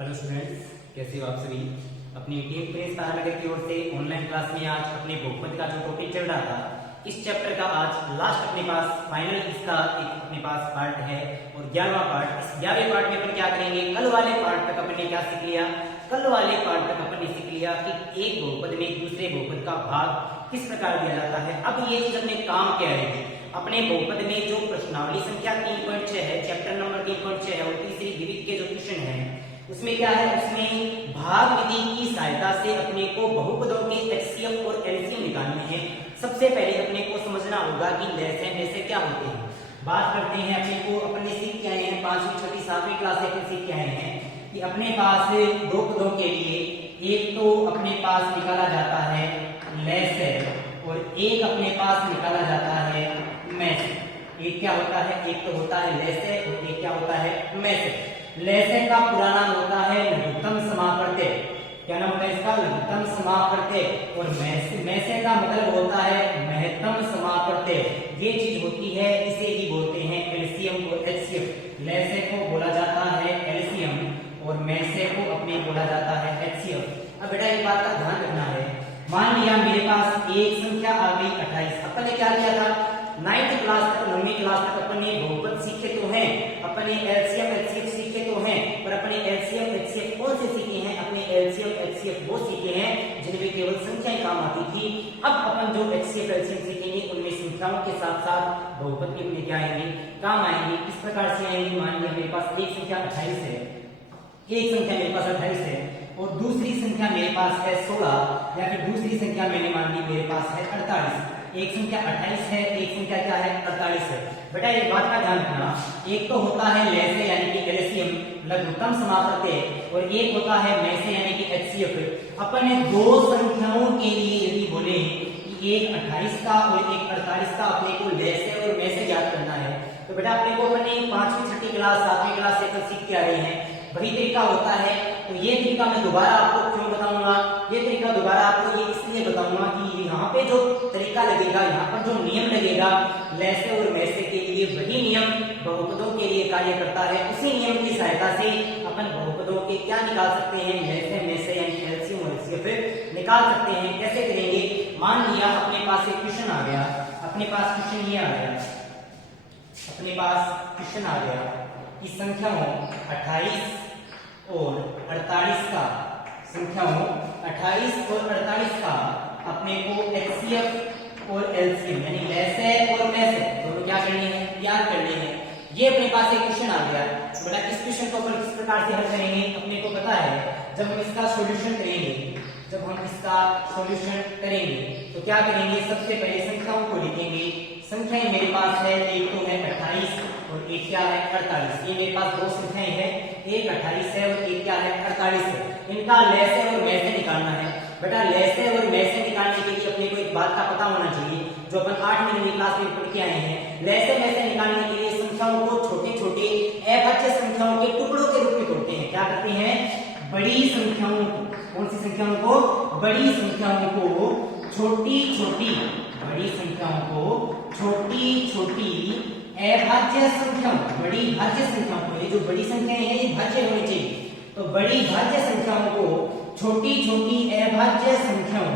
Hello students, कैसे हो आप सभी। अपनी टीम प्रिंस नगर की ओर से ऑनलाइन क्लास में आज अपने बहुपद का जो टॉपिक चल रहा था, इस चैप्टर का आज लास्ट अपने पास फाइनल इसका एक अपने पास पार्ट है और 11वां पार्ट। इस 11वें पार्ट में अपन क्या करेंगे, कल वाले पार्ट तक अपन ने क्या सीख लिया, कल वाले पार्ट तक अपन ने सीख लिया कि एक बहुपद में दूसरे बहुपद का भाग किस प्रकार दिया जाता है। अब ये चीज अपने काम क्या आएगी, अपने बहुपद में जो प्रश्नावली संख्या 3.6 है, चैप्टर नंबर 3.6 है और तीसरी विविध के जो क्वेश्चन है उसमें क्या है, उसमें भाग विधि की सहायता से अपने को बहुपदों के एचसीएफ और एलसीएम निकालने हैं। सबसे पहले अपने को समझना होगा कि लैसे क्या होते हैं। बात करते हैं अपने को, अपने सीख के आए हैं 5वीं 6वीं 7वीं क्लास से सीख के आए हैं कि अपने पास दो पदों के लिए एक तो अपने पास निकाला जाता है लैसे और एक अपने पास निकाला जाता है मैसे। एक क्या होता है, एक तो होता है लैसे और एक क्या होता है मैसे। लैसे का पूरा नाम होता है लघुत्तम समापवर्तय। क्या नाम होता है इसका, लघुत्तम समापवर्तय। और मैसे का मतलब होता है महत्तम समापवर्तय। ये चीज होती है, इसे ही बोलते हैं एलसीएम और एचसीएफ। लैसे को बोला जाता है एलसीएम और मैसे को अपने बोला जाता है एचसीएफ। अब बेटा एक बात का ध्यान रखना है, मान लिया मेरे पास एक संख्या आ गई 28। अपन ने क्या किया था, 9th क्लास तक 9वीं क्लास तक अपन ने बहुपद सीखे तो हैं, अपने एलसीएम एचसीएफ सीखे तो हैं, पर अपने एलसीएम एचसीएफ कौन से सीखे हैं, अपने एलसीएम एचसीएफ वो सीखे हैं जिनमें केवल संख्याएं काम आती थी। अब अपन जो एचसीएफ एलसीएम सीखेंगे उनमें संख्याओं के साथ साथ बहुपद भी अपने क्या आएंगे, काम आएंगे। किस प्रकार से आएंगे, मान लिया मेरे पास एक संख्या 28 है, एक संख्या मेरे पास 28 है और दूसरी संख्या मेरे पास है 16, या फिर दूसरी संख्या मैंने मान ली मेरे पास है 48। एक संख्या 28 है, एक संख्या क्या है 48 है। बेटा एक बात का ध्यान रखना, एक तो होता है लैसे यानी कि एलसीएम लघुत्तम समापवर्तय और एक होता है मैसे यानी कि एचसीएफ। अपन ने दो संख्याओं के लिए यदि बोले कि एक 28 का और एक 48 का अपने को लैसे और मैसे ज्ञात करना है, तो बेटा अपने को अपने 5वीं 6वीं क्लास 7वीं क्लास से सीख के आ रहे हैं, वही तरीका होता है। तो ये तरीका मैं दोबारा आपको क्यों बताऊंगा, ये तरीका दोबारा आपको ये इसलिए बताऊंगा कि यहाँ पे जो तरीका लगेगा, यहाँ पर जो नियम लगेगा लैसे और मैसे के लिए, वही नियम बहुपदों के लिए कार्य करता है। उसी नियम की सहायता से अपन बहुपदों के क्या निकाल सकते हैं, लैसे मैसे यानी एलसीएम और एचसीएफ निकाल सकते हैं। कैसे करेंगे, मान लिया अपने पास एक क्वेश्चन आ गया, अपने पास क्वेश्चन ये आ गया, अपने पास क्वेश्चन आ गया कि संख्याओं 28 और 48 का, संख्याओं 28 और 48 का अपने को एचसीएफ और एलसीएम यानी लैसे और मैसे दोनों क्या करने हैं, याद करने हैं। ये अपने पास एक क्वेश्चन आ गया, तो बेटा इस क्वेश्चन को अपन किस प्रकार से हल करेंगे, अपने को पता है जब हम इसका सॉल्यूशन करेंगे, जब हम इसका सॉल्यूशन करेंगे तो क्या करेंगे, सबसे पहले संख्याओं को लिखेंगे। संख्याएं मेरे पास है, एक तो है 28 और एक क्या है 48। ये मेरे पास दो संख्याएं हैं, एक 28 है और एक क्या है 48 है। इनका लैसे और मैसे निकालना है। बेटा लैसे और मैसे निकालने के लिए अपने को एक बात का पता होना चाहिए, जो अपन 8वीं 9वीं क्लास में पढ़ के आए हैं। लैसे मैसे निकालने के लिए संख्याओं को छोटे छोटे अभाज्य संख्याओं के टुकड़ों के रूप में तोड़ते हैं। क्या करते हैं, बड़ी संख्याओं को, कौन सी संख्याओं को, बड़ी संख्याओं को छोटी छोटी, बड़ी संख्याओं को छोटी छोटी अभाज्य संख्याओं, बड़ी भाज्य संख्याओं को, ये जो बड़ी संख्याएं हैं ये भाज्य होनी चाहिए, तो बड़ी भाज्य संख्याओं को छोटी छोटी अभाज्य संख्याओं,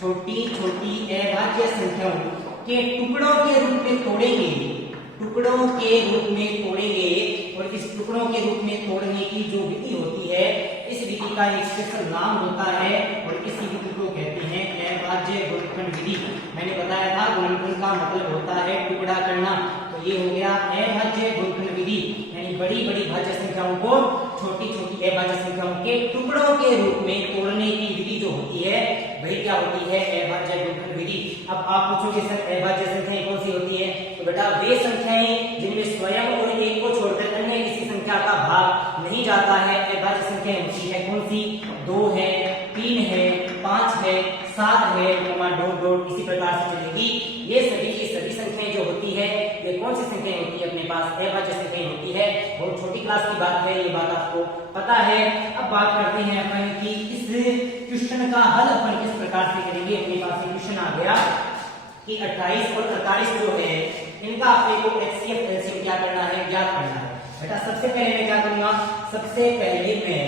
छोटी छोटी अभाज्य संख्याओं के टुकड़ों के रूप में तोड़ेंगे, टुकड़ों के रूप में तोड़ेंगे। और इस टुकड़ों के रूप में तोड़ने की जो विधि होती है, इस विधि का एक स्पेशल नाम होता है और इसी विधि को कहते हैं अभाज्य गुणनखंड विधि। मैंने बताया था गुणनखंड का मतलब होता है टुकड़ा करना, तो ये हो गया अभाज्य गुणनखंड विधि, यानी बड़ी बड़ी भाज्य संख्याओं को छोटी छोटी अभाज्य संख्याओं के टुकड़ों के रूप में तोड़ने की विधि जो होती है वही क्या होती है, अभाज्य गुणनखंड विधि। अब आप पूछोगे सर अभाज्य संख्याएं कौन सी होती है, तो बेटा वे संख्याएं जिनमें स्वयं और एक को छोड़कर अन्य किसी संख्या का भाग नहीं जाता है, अभाज्य संख्याएं होती है। कौन सी, 2 है, 3 है, 5 है, 7 है, डॉट डॉट इसी प्रकार से चलेगी। ये सभी की सभी संख्याएं जो होती है, ये कौन सी संख्याएं होती है, अपने पास अभाज्य संख्याएं होती है। बहुत छोटी क्लास की बात है, ये बात आपको पता है। अब बात करते हैं अपन कि इस क्वेश्चन का हल अपन किस प्रकार से करेंगे। अपने पास एक क्वेश्चन आ गया कि 28 और 48 जो है इनका अपने को एचसीएफ एलसीएम क्या करना है, ज्ञात करना है। बेटा सबसे पहले मैं क्या करूंगा, सबसे पहले मैं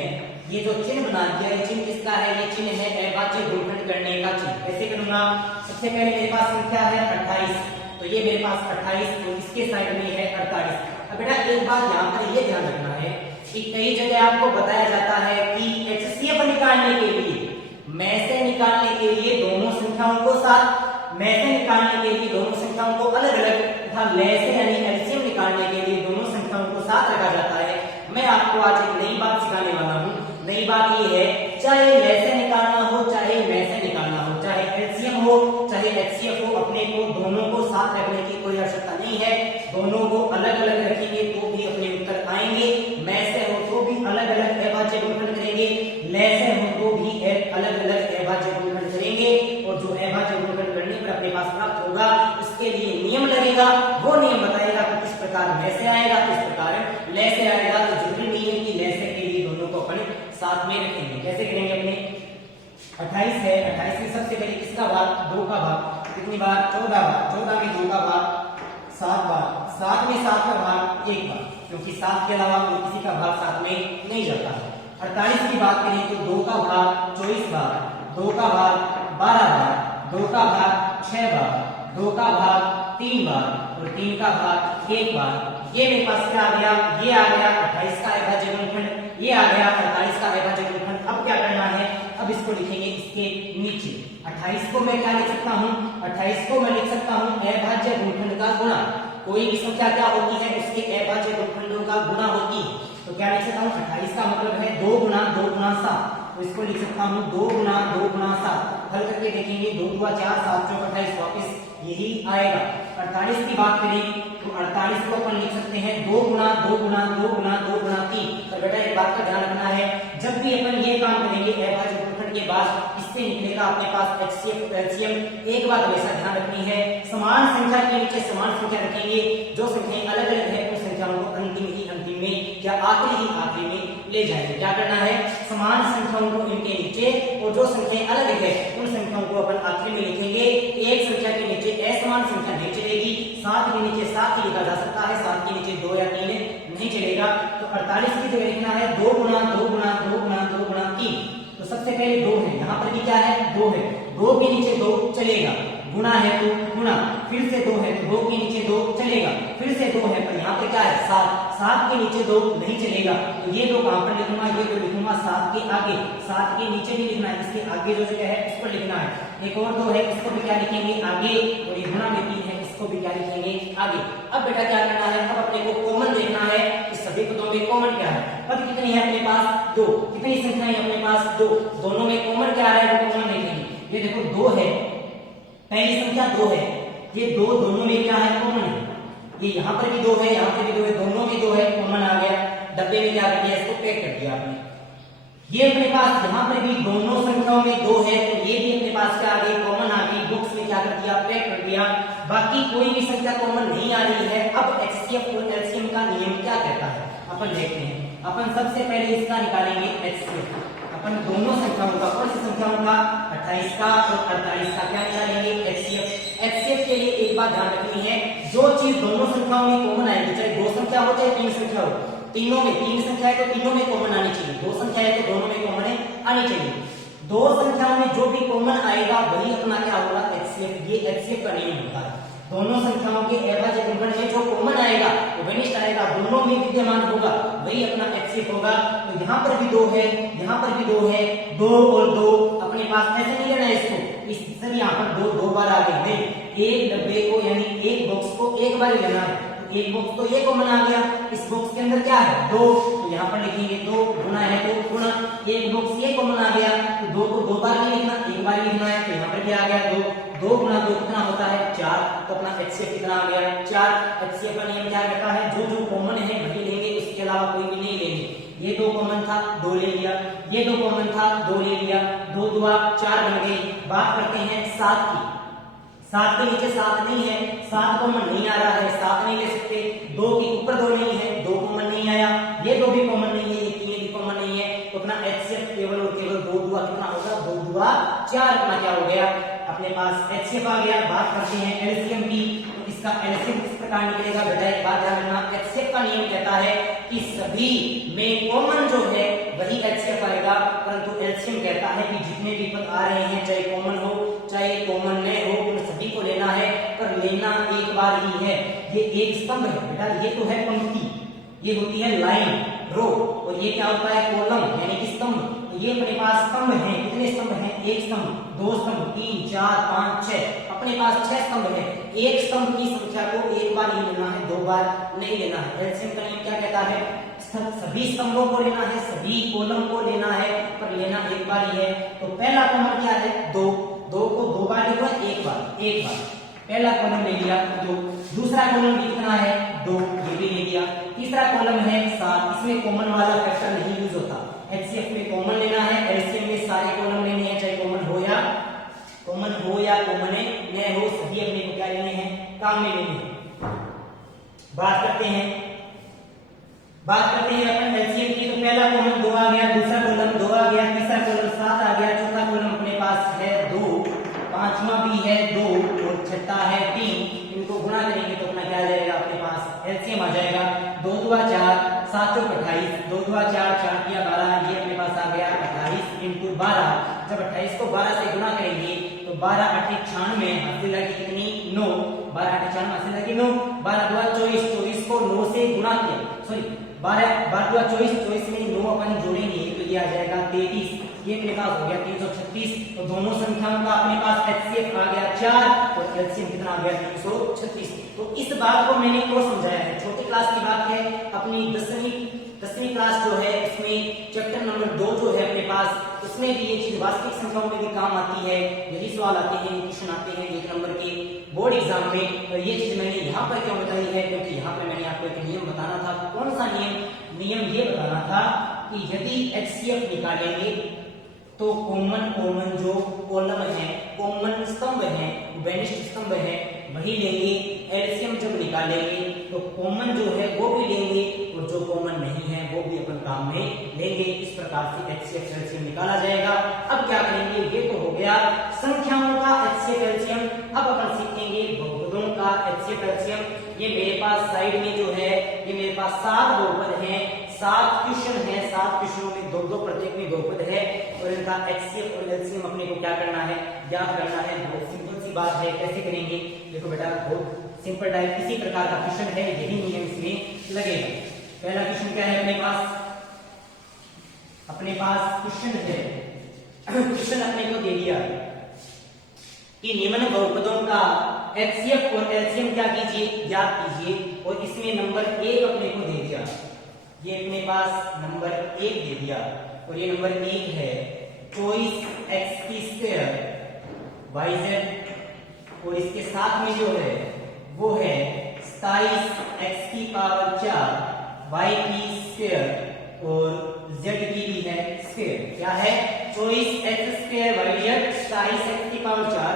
ये जो चिन्ह बना दिया, ये चिन्ह किसका है, ये चिन्ह है अभाज्य गुणनखंड करने का चिन्ह। कैसे करूंगा, सबसे पहले मेरे पास संख्या है 28, तो ये मेरे पास 28 तो इसके साइड में है 48। अब बेटा एक बात यहाँ पर ये ध्यान रखना है कि कई जगह आपको बताया जाता है कि HCF निकालने के लिए, में से निकालने के लिए दोनों संख्याओं को साथ, में से निकालने के लिए दोनों संख्याओं को अलग अलग तथा ले से यानी LCM निकालने के लिए दोनों संख्याओं को साथ रखा जाता है। मैं आपको आज एक नई बात सिखाने वाला हूँ। नई बात ये है, चाहे ले से निकालना हो चाहे में से निकालना हो, चाहे LCM हो चाहे HCF हो, अपने को दोनों को साथ रखने की कोई आवश्यकता नहीं है। दोनों को अलग अलग रखेंगे तो भी अपने उत्तर आएंगे। में से हो तो भी अलग अलग अभाज्य गुणनखंड करेंगे, ले से हो तो भी अलग अलग अभाज्य गुणनखंड करेंगे, और जो अभाज्य गुणनखंड करने पर अपने पास प्राप्त होगा उसके लिए नियम लगेगा। वो नियम बताएगा कि किस प्रकार में से आएगा, किस प्रकार ले से आएगा। तो जरूरी नहीं है कि ले से के लिए दोनों को अपन साथ में रखेंगे। कैसे करेंगे, अपने 28 है, 28 में सबसे पहले किसका भाग, 2 का भाग, कितनी बार, 14 बार, 14 में 2 का भाग 7 बार, 7 में 7 का भाग 1 बार, क्योंकि 7 के अलावा कोई किसी का भाग साथ में नहीं जाता है। 48 की बात करें तो 2 का भाग 24 बार, 2 का भाग 12 बार, 2 का भाग 6 बार, 2 का भाग 3 बार और 3 का भाग 1 बार। ये मेरे पास क्या आ गया, ये आ गया 28 का अभाज्य गुणनखंड, ये आ गया 48 का अभाज्य गुणनखंड। अब क्या करना है, अब इसको लिखेंगे इसके नीचे। 28 को मैं क्या लिख सकता हूँ, 28 को मैं लिख सकता हूँ अभाज्य गुणनखंड का गुणा। कोई भी संख्या क्या होती है, उसके अभाज्य गुणनखंडों का गुणा होती है। तो क्या लिख सकता हूँ, 28 का मतलब है 2 गुना 2 गुना 7, तो इसको लिख सकता हूँ 2 गुना 2 गुना 7। हल करके देखेंगे, 2 दूना 4, 7 चौक 28, वापिस यही आएगा। 48 की बात करें तो 48 को अपन लिख सकते हैं 2 गुना 2 गुना 2 गुना 2 गुना 3। तो बेटा एक बात का ध्यान रखना है, जब भी अपन ये काम करेंगे अभाज्य गुणनखंड के बाद इससे निकलेगा अपने पास HCF LCM। एक बात हमेशा ध्यान रखनी है, समान संख्या के नीचे समान संख्या रखेंगे। जो संख्याएं अलग अलग है उन संख्याओं को अंतिम में या आखिरी में ले जाएंगे। क्या करना है, समान संख्याओं को इनके नीचे, और जो संख्याएं अलग है उन संख्याओं को अपन आखिरी में लिखेंगे। एक संख्या के नीचे असमान संख्या नहीं चलेगी, 7 के नीचे 7 ही लिखा जा सकता है, 7 के नीचे 2 या 3 नहीं चलेगा। तो 48 की जगह लिखना है 2 गुना 2 गुना 2 गुना 2 गुना 3। तो सबसे पहले 2 है, यहाँ पर भी क्या है, 2 है, 2 के नीचे 2 चलेगा, गुना है तो गुना, फिर से 2 है तो 2 के नीचे 2 चलेगा, फिर से 2 है पर यहाँ पे क्या है 7, 7 के नीचे 2 नहीं चलेगा। तो ये 2 कहां पर लिखूंगा, ये 2 लिखूंगा 7 के आगे, 7 के नीचे भी लिखना है, इसके आगे जो जगह है उस पर लिखना है। एक और 2 है, इसको भी क्या लिखेंगे आगे, और ये गुना में 3 है, इसको भी क्या लिखेंगे आगे। अब बेटा क्या करना है, अब अपने को कॉमन देखना है कि सभी पदों में कॉमन क्या है। अब कितनी है अपने पास, 2, कितनी संख्याएं अपने पास 2, दोनों में कॉमन क्या है वो कॉमन देखेंगे। ये देखो 2 है, पहली संख्या 2 है, ये 2 दोनों में क्या है कॉमन है। ये यहाँ पर भी 2 है, यहाँ पर भी 2 है, दोनों में 2 है, कॉमन आ गया। डब्बे में क्या कर दिया, इसको पैक कर दिया आपने। ये अपने पास यहाँ पर भी दोनों संख्याओं में 2 है, तो ये भी अपने पास क्या आ गई, कॉमन आ गई। बॉक्स में क्या कर दिया, पैक कर दिया। बाकी कोई भी संख्या कॉमन नहीं आ रही है। अब HCF और LCM का नियम क्या कहता है अपन देखते हैं। अपन सबसे पहले इसका निकालेंगे HCF। अपन दोनों संख्याओं का, कौन सी संख्याओं का, 28 का और 48 का क्या निकालेंगे, HCF। HCF के लिए एक बात ध्यान रखनी है, जो चीज दोनों संख्याओं में कॉमन आएगी, चाहे 2 संख्या हो चाहे 3 संख्या हो, तीनों में 3 संख्या है तो तीनों में कॉमन आनी चाहिए, 2 संख्या है तो दोनों में कॉमन आनी चाहिए। 2 संख्याओं में जो भी कॉमन आएगा वही अपना क्या होगा, HCF। ये HCF का नियम होता है। दोनों संख्याओं के अभाज्य गुणनखंड में जो कॉमन आएगा वो विनिष्ट आएगा, दोनों में विद्यमान होगा वही अपना HCF होगा। तो यहाँ पर भी 2 है, यहाँ पर भी 2 है, 2 और 2 अपने पास ऐसे नहीं लेना है इसको, इस सर यहाँ पर 2 बार आ गए नहीं, एक डब्बे को यानी एक बॉक्स को एक बार ही लेना है। तो एक बॉक्स तो ये कॉमन आ गया, इस बॉक्स के अंदर क्या है 2, तो यहाँ पर लिखेंगे 2, गुना है तो गुना, एक बॉक्स ये कॉमन आ गया तो 2 को 2 बार नहीं लिखना, एक बार लिखना है। तो यहाँ पर क्या आ गया 2, 2 गुना 2 कितना होता है 4, तो अपना HCF कितना आ गया 4। HCF का नियम क्या कहता है, जो जो कॉमन है वही लेंगे, उसके अलावा कोई भी नहीं लेंगे। ये 2 कॉमन था 2 ले लिया, ये 2 कॉमन था 2 ले लिया, 2 दूना 4 बन गई। बात करते हैं 7 की, 7 के नीचे 7 नहीं है, 7 कॉमन नहीं आ रहा है, 7 नहीं ले सकते। 2 के ऊपर 2 नहीं है, 2 कॉमन नहीं आया, ये 2 भी कॉमन नहीं है, ये 3 भी कॉमन नहीं है। तो अपना HCF केवल और केवल 2 दुआ कितना होगा, 2 दुआ 4 अपना क्या हो गया, अपने पास HCF आ गया। बात करते हैं LCM की, तो इसका LCM किस प्रकार निकलेगा बेटा, एक बात ध्यान रखना, एचसीएफ का नियम कहता है कि सभी में कॉमन जो है वही एचसीएफ आएगा, परंतु एलसीएम कहता है कि जितने भी पद आ रहे हैं, चाहे कॉमन हो चाहे कॉमन न हो, उन सभी को लेना है, पर लेना एक बार ही है। ये एक स्तंभ है बेटा, ये तो है पंक्ति, ये होती है लाइन रो, और ये क्या होता है कॉलम यानी कि स्तंभ। ये अपने पास स्तंभ हैं, कितने स्तंभ हैं, एक स्तंभ, दो स्तंभ, 3 4 5 6, अपने पास 6 स्तंभ है। एक स्तंभ की संख्या को एक बार ही लेना है, 2 बार नहीं लेना है। एलसीएम का नियम क्या कहता है, सभी स्तंभों को लेना है, सभी कॉलम को लेना है, पर लेना एक बार ही है। तो पहला कॉलम क्या है 2, 2 को 2 बार लिखो, एक बार पहला कॉलम ले लिया 2, दूसरा कॉलम भी कितना है 2, ये भी ले लिया, तीसरा कॉलम है 7, इसमें कॉमन वाला फैक्टर नहीं यूज होता, एचसीएफ में कॉमन लेना है, एलसीएम में सारे कॉलम लेने हैं, चाहे कॉमन हो या कॉमन न हो, सभी अपने को क्या लेने हैं, काम में लेने हैं। बात करते हैं अपन एलसीएम की। तो पहला कॉलम 2 आ गया, दूसरा कॉलम 2 आ गया, तीसरा कॉलम 7 आ गया, चौथा कॉलम अपने पास है 2, पांचवा भी है 2 और छठा है 3। इनको गुणा करेंगे तो अपना क्या आ जाएगा, अपने पास एलसीएम आ जाएगा 2 2 4 7 चौक 28, 2 2 4 4 किया 12, ये अपने पास आ गया 28 इंटू 12। जब 28 को 12 से गुणा करेंगे तो 12 8 96 हासिल लगी कितनी 9, 12 8 96 हासिल लगी 9, 12 2 24, 24 को 9 से गुणा किया, सॉरी 12 2 24, 24 में 9 अपन जोड़ेंगे तो ये आ जाएगा 33, ये अपने पास हो गया 336। तो दोनों संख्याओं का अपने पास एचसीएफ आ गया 4, तो एलसीएम कितना आ गया 336। तो इस बात को मैंने क्यों समझाया है, छोटी क्लास की बात है, अपनी 10वीं क्लास जो है इसमें चैप्टर नंबर 2 जो है अपने पास, उसमें भी ये चीज वास्तविक संख्याओं में भी काम आती है, यही सवाल आते हैं, क्वेश्चन आते हैं 1 नंबर के बोर्ड एग्जाम में। तो ये चीज मैंने यहाँ पर क्यों बताई है, क्योंकि यहाँ पर मैंने आपको एक नियम बताना था। कौन सा नियम ये बताना था कि यदि एचसीएफ निकालेंगे तो कॉमन जो कॉलम है, कॉमन स्तंभ है, बेनिस्ट स्तंभ है, वही लेंगे। एलसीएम जब निकालेंगे तो कॉमन जो है वो भी लेंगे, और जो कॉमन नहीं है वो भी अपन काम में लेंगे। इस प्रकार से एचसीएफ एलसीएम निकाला जाएगा। अब क्या करेंगे, ये तो हो गया संख्याओं का एचसीएफ एलसीएम। अब अपन सीखेंगे बहुपदों का एचसीएफ एलसीएम। ये मेरे पास साइड में जो है, ये मेरे पास 7 बहुपद हैं, 7 क्वेश्चन है, 7 क्वेश्चनों में 2-2 प्रत्येक में बहुपद है, और इनका एचसीएफ और एलसीएम अपने को क्या करना है, ज्ञात करना है। बहुत सिंपल सी बात है, कैसे करेंगे देखो बेटा, बहुत सिंपल टाइप इसी प्रकार का क्वेश्चन है, यही नियम इसमें लगेगा। पहला क्वेश्चन क्या है अपने पास क्वेश्चन है, क्वेश्चन अपने को दे दिया कि निम्न बहुपदों का एचसीएफ और एलसीएम क्या कीजिए, ज्ञात कीजिए, और इसमें नंबर 1 अपने को दे दिया, ये अपने पास नंबर 1 दे दिया, और ये नंबर 1 है 24x² yz, और इसके साथ में जो है वो है 27x⁴ y² और z की भी है स्क्वायर। क्या है 24x² yz, 27x⁴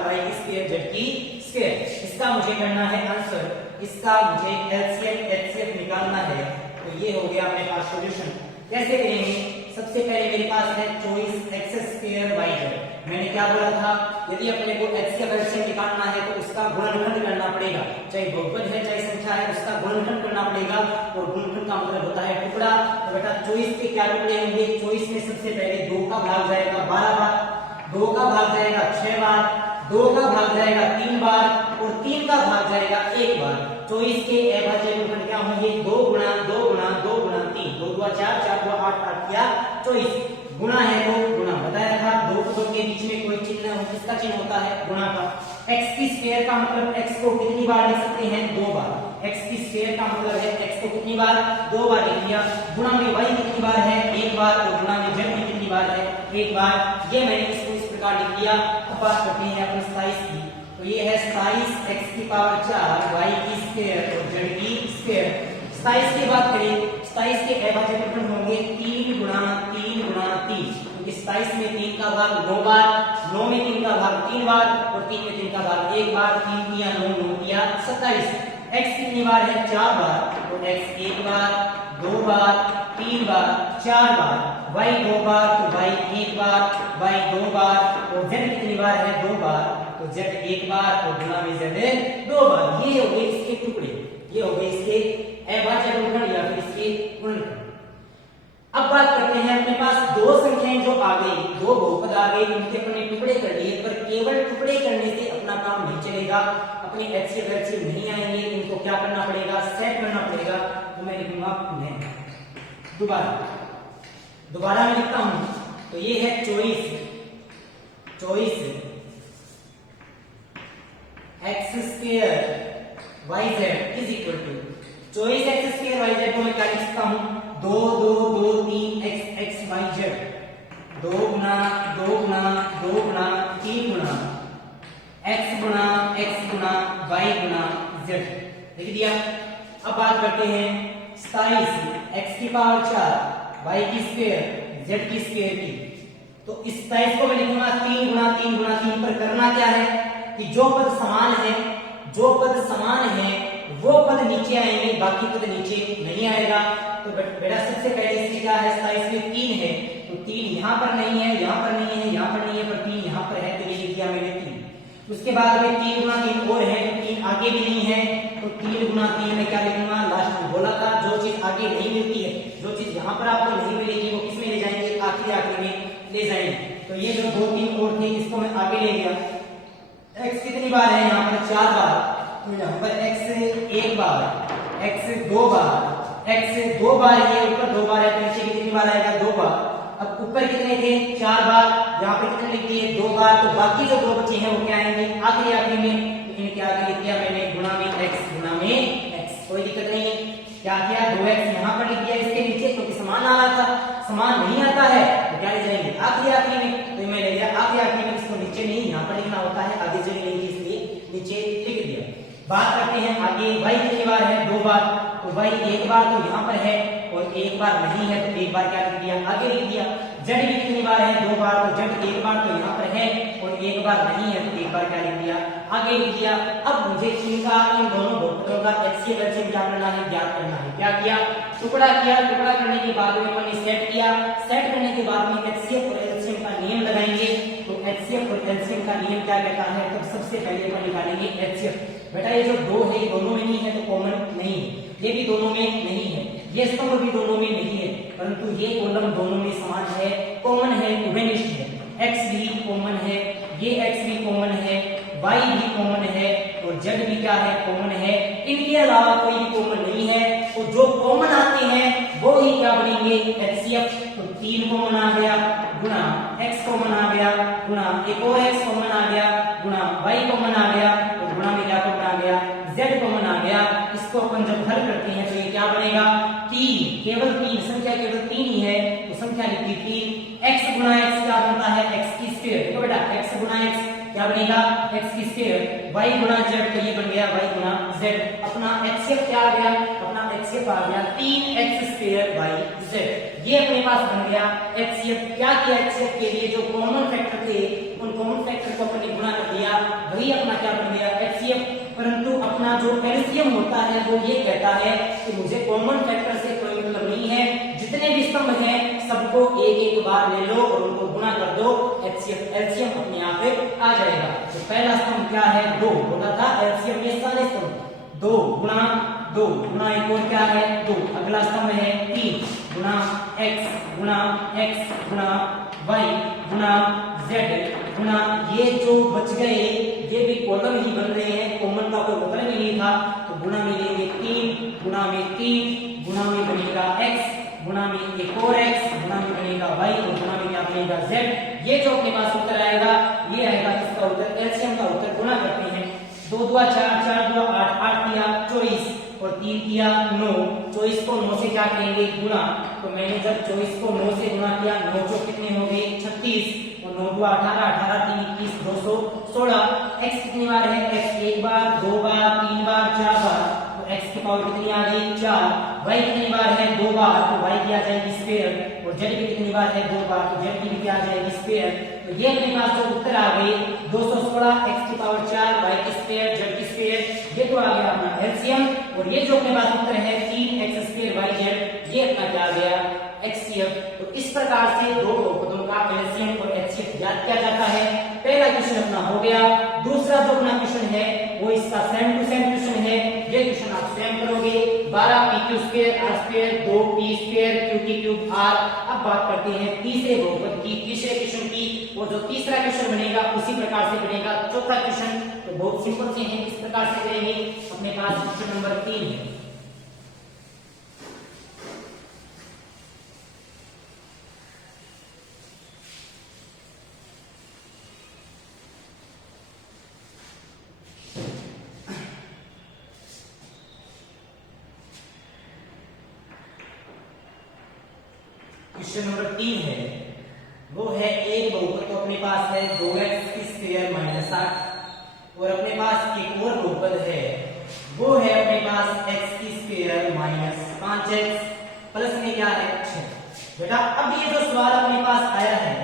y² z की स्क्वायर। इसका मुझे करना है आंसर, इसका मुझे एलसीएम एचसीएफ निकालना है। तो ये हो गया अपने पास सॉल्यूशन। कैसे करेंगे, सबसे पहले मेरे पास है 24x² yz। मैंने क्या बोला था, यदि अपने को एचसीएफ एलसीएम निकालना है तो उसका गुणनखंड करना पड़ेगा, चाहे बहुपद है चाहे संख्या है, उसका गुणनखंड करना पड़ेगा, और गुणनखंड का मतलब होता है टुकड़ा। तो बेटा 24 के क्या टुकड़े होंगे, 24 में सबसे पहले 2 का भाग जाएगा 12 बार, 2 का भाग जाएगा 6 बार, 2 का भाग जाएगा 3 बार, और 3 का भाग जाएगा 1 बार। 24 के अभाज्य गुणनखंड क्या होंगे, 2 गुणा 2 गुणा 2 गुणा 3, 2 2 4 4 2 8 8 किया 24, गुणा है तो गुणा बताया था, दो पदों के बीच में कोई चिन्ह हो, किसका चिन्ह होता है, गुणा का। x की स्क्वायर का मतलब x को कितनी बार लिख सकते हैं, 2 बार। x की स्क्वायर का मतलब है x को कितनी बार, 2 बार लिख लिया। गुणा में y कितनी बार है, 1 बार, और गुणा में z में कितनी बार है, 1 बार। ये मैंने इसको इस प्रकार लिख लिया। अब बात करते हैं अपने 27 की, तो ये है 27x⁴ y² और z की स्क्वायर। 27 की बात करें, 27 के अभाज्य गुणनखंड होंगे 3 गुणा 3 गुणा 3, क्योंकि 27 में 3 का भाग 9 बार, 9 में 3 का भाग 3 बार, और 3 में 3 का भाग 1 बार, 3 किया 9, 9 किया 27। x कितनी बार है, 4 बार, तो x 1 बार, 2 बार, 3 बार, 4 बार, y 2 बार, तो y 1 बार, y 2 बार, और z कितनी बार है, 2 बार, तो z 1 बार, और गुणा में z 2 बार। ये हो गए इसके टुकड़े, ये हो गए इसके अभाज्य गुणनखंड या फिर इसके गुणनखंड। अब बात करते हैं, अपने पास दो संख्याएं जो आ गई, दो बहुपद आ गए, इनके अपने टुकड़े कर लिए, पर केवल टुकड़े करने से अपना काम नहीं चलेगा, अपने एचसीएफ एचसीएफ नहीं आएंगे, इनको क्या करना पड़ेगा, सेट करना पड़ेगा। तो मैं लिखूंगा दोबारा मैं लिखता हूं, तो ये है choice X square Y Z is equal to choice X square Y Z को मैं क्या लिख सकता हूं, 2 2 2 3 एक्स एक्स वाई जेड, 2 गुना 2 गुना 2 गुना 3 गुना एक्स गुना वाई गुना जेड, लिख दिया। अब बात करते हैं 27 एक्स की पावर 4 वाई की स्क्वायर जेड की स्क्वायर की, तो इस 27 को मैं लिखूंगा 3 गुना 3 गुना 3, पर करना क्या है कि जो पद समान है वो पद नीचे आएंगे, बाकी पद नीचे नहीं आएगा। तो बेटा सबसे पहले इसमें क्या है, 27 में 3 है, तो 3 यहाँ पर नहीं है, यहाँ पर नहीं है, यहाँ पर नहीं है, पर 3 यहाँ पर है, तो ये लिख दिया मैंने 3। उसके बाद में 3 गुना 3 और है, तो 3 आगे भी नहीं है, तो 3 गुना 3 में क्या लिखूंगा, लास्ट में बोला था जो चीज आगे नहीं मिलती है, जो चीज यहाँ पर आपको नहीं मिलेगी वो किसमें ले जाएंगे, आखिरी में ले जाएंगे। तो ये जो 2 3 और थे इसको मैं आगे ले गया। x कितनी बार है यहाँ पर, 4 बार, तो यहाँ पर x 1 बार, x 2 बार, x 2 बार, ये ऊपर 2 बार है, तो नीचे कितनी बार आएगा, 2 बार। अब ऊपर कितने थे, 4 बार, यहाँ पे कितने लिख दिए, 2 बार, तो बाकी जो 2 बचे हैं वो क्या आएंगे, आखिरी में, तो इनके आगे लिख दिया मैंने गुणा में x, कोई दिक्कत नहीं है। क्या किया, 2x यहाँ पर लिख दिया इसके नीचे, क्योंकि समान आ रहा था, समान नहीं आता है तो क्या ले जाएंगे, आखिरी में, तो मैं ले लिया आखिरी में, इसको नीचे नहीं यहाँ पर लिखना होता है, आगे चले लेंगे इसलिए नीचे लिख दिया। बात करते हैं आगे, y कितनी बार है, 2 बार, तो y 1 बार तो यहाँ पर है और 1 बार नहीं है, तो 1 बार क्या लिख दिया, आगे लिख दिया। z भी कितनी बार है, 2 बार, तो z 1 बार तो यहाँ पर है और 1 बार नहीं है, तो 1 बार क्या लिख दिया, आगे लिख दिया। अब मुझे इन दोनों बहुपदों का एचसीएफ एलसीएम क्या करना है, ज्ञात करना है। क्या किया, टुकड़ा किया, टुकड़ा करने के बाद में मैंने सेट किया, सेट करने के बाद में एचसीएफ और एलसीएम का नियम लगाएंगे। तो एचसीएफ और एलसीएम का नियम क्या कहता है, तो सबसे पहले अपन निकालेंगे एचसीएफ। बेटा ये जो 2 है ये दोनों में नहीं है, तो कॉमन नहीं है, ये भी दोनों में नहीं है, ये स्तंभ भी दोनों में नहीं है, परंतु ये कॉलम दोनों में समान है, कॉमन है, उभयनिष्ठ है। x भी कॉमन है, ये x भी कॉमन है, y भी कॉमन है और z भी क्या है, कॉमन है। इनके अलावा कोई भी कॉमन नहीं है, तो जो कॉमन आते हैं वो ही क्या बनेंगे, एचसीएफ। तो 3 कॉमन आ गया गुणा x कॉमन आ गया गुणा एक और x कॉमन आ गया गुणा y कॉमन आ गया और गुणा में क्या कॉमन आ गया, z कॉमन आ गया। इसको अपन जब हल करते हैं तो ये क्या बनेगा, 3, केवल 3, संख्या केवल 3 ही है, तो संख्या लिखी 3। x गुणा x क्या बनता है, x की स्क्वायर। देखो बेटा x गुणा x क्या बनेगा, x की स्क्वायर, y गुणा z, तो ये बन गया y गुणा z। अपना एचसीएफ क्या आ गया, अपना एचसीएफ आ गया 3x स्क्वायर y z। ये अपने पास बन गया एचसीएफ। क्या किया, एचसीएफ के लिए जो कॉमन फैक्टर थे उन कॉमन फैक्टर को अपने गुणा कर दिया, वही अपना क्या बन गया, एचसीएफ। परंतु अपना जो एलसीएम होता है वो ये कहता है कि मुझे कॉमन फैक्टर से कोई मतलब नहीं है, जितने भी स्तंभ हैं सबको एक एक बार ले लो और उनको गुणा कर दो, एचसीएफ एलसीएम अपने आप आ जाएगा। तो पहला स्तंभ क्या है, 2 बोला था, एलसीएम में सारे स्तंभ 2 गुणा एक और क्या है 2। अगला स्तंभ है 3 गुणा x गुणा y गुणा z गुणा, ये जो बच गए ये भी कॉलम ही बन रहे हैं, कॉमन का कोई मतलब ही नहीं था, तो गुणा में लेंगे 3 गुणा में बनेगा x गुणा में एक और x गुणा में बनेगा y और गुणा में क्या बनेगा z। ये जो अपने पास उत्तर आएगा ये आएगा इसका उत्तर, एलसीएम का उत्तर। गुणा करते हैं, 2 2 4 4 2 8 8 किया 24 और 3 किया 9। 24 को 9 से क्या करेंगे, गुणा। तो मैंने जब 24 को 9 से गुणा किया, 9 जो कितने हो गए 36 और 9 2 18 18 3 21 216। x कितनी बार है, x 1 बार 2 बार 3 बार 4 बार, तो x की पावर कितनी आ गई 4। y कितनी बार है 2 बार, तो y की आ जाएगी स्क्वायर और z की कितनी बार है 2 बार, तो z की भी क्या आ जाएगी स्क्वायर। तो ये अपने पास जो उत्तर आ गई 216 x की पावर 4 y की स्क्वायर z की स्क्वायर, ये तो आ गया अपना एलसीएम। और ये जो अपने पास उत्तर है 3x स्क्वायर y z, ये अपना क्या आ गया एचसीएफ। तो इस प्रकार से दो बहुपदों का एलसीएम और एचसीएफ ज्ञात किया जाता है। पहला क्वेश्चन अपना हो गया। दूसरा जो अपना क्वेश्चन है वो इसका सेम टू सेम क्वेश्चन है। ये क्वेश्चन आप स्वयं करोगे। 12 pq square r square 2 p square q की क्यूब r। अब बात करते हैं तीसरे बहुपद की, तीसरे क्वेश्चन की। और जो तीसरा क्वेश्चन बनेगा उसी प्रकार से बनेगा चौथा क्वेश्चन। तो बहुत सिंपल से हैं, इस प्रकार से करेंगे। अपने पास क्वेश्चन नंबर 3 है। क्वेश्चन नंबर 3 है, वो है एक बहुपद। तो अपने पास है 2x स्क्वायर माइनस 8। और अपने पास एक और बहुपद है, वो है अपने पास x square minus 5x plus में क्या है 6। बेटा अब ये जो सवाल अपने पास आया है,